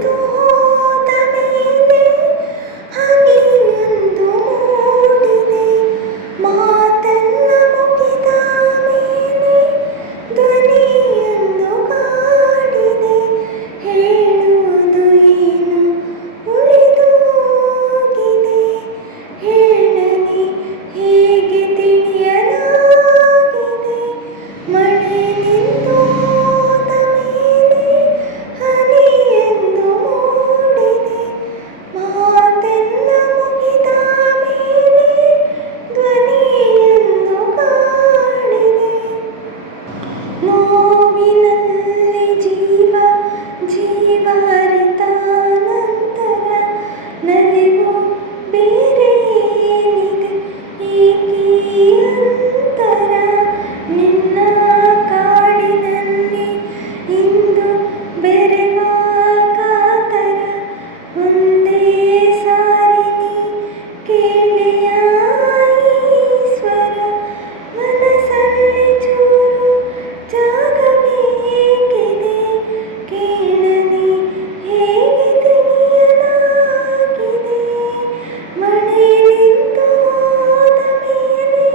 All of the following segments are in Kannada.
ನಿಂತು ಹೋದ ಮೇಲೆ ಹನಿಯೊಂದು ಮೂಡಿದೆ. ಮಾತೆಲ್ಲ ಮುಗಿದ ಮೇಲೆ ಧ್ವನಿಯೊಂದು ಕಾಡಿದೆ. ಹೇಳುವುದು ಏನು ಉಳಿದು ಹೋಗಿದೆ. ಹೇಳಲಿ ಹೇಗೆ ತಿಳಿಯಲಾಗಿದೆ. ಮಳೆ ನಿಂತು ಹೋದ ಮೇಲೆ ಹನಿಯೊಂದು ಮೂಡಿದೆ. ಮಾತೆಲ್ಲ ಮುಗಿದ ಮೇಲೆ ಧ್ವನಿಯೊಂದು ಕಾಡಿದೆ. ನೋವಿನಲ್ಲಿ ಜೀವ ಅರಿತ ನಂತರ ನಲಿವು ಬೇರೆ ಏನಿದೆ. ಏಕೆ ಅಂತರ ನಿನ್ನ ಕಾಡಿನಲ್ಲಿ ಇಂದು ಬೆರೆವ ಕಾತರ. ಒಂದೇ ಸಾರಿ ನೀ ಕೇಳೆಯ ಈಶ್ವರ. ಮನಸ್ಸಲ್ಲಿ ಚೂರು ಜಾಗ ಬೇಕಿದೆ. ಕೇಳಲಿ ಹೇಗೆ ತಿಳಿಯಲಾಗಿದೆ. ಮಳೆ ನಿಂತು ಹೋದ ಮೇಲೆ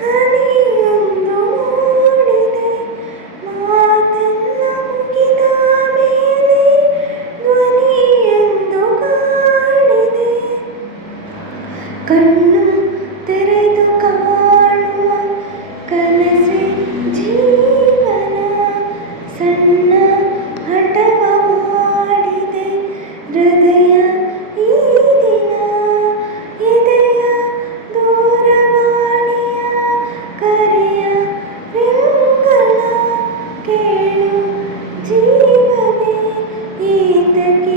ಹನಿಯೊಂದು ಮೂಡಿದೆ. ಮಾತೆಲ್ಲ ಮುಗಿದ ಮೇಲೆ ಧ್ವನಿಯೊಂದು ಕಾಡಿದೆ. ಕಣ್ಣು ತೆರೆದು ಕಾಣುವ ಕನಸೆ ಜೀವನ. ಸಣ್ಣ ಹಠವ ಮಾಡಿದೆ ಹೃದಯ ಈ ದಿನ. ಎದೆಯ ದೂರವಾಣಿಯ ಕರೆಯ ರಿಂಗಣ ಕೇಳು ಜೀವವೇ ಏತಕ್ಕೆ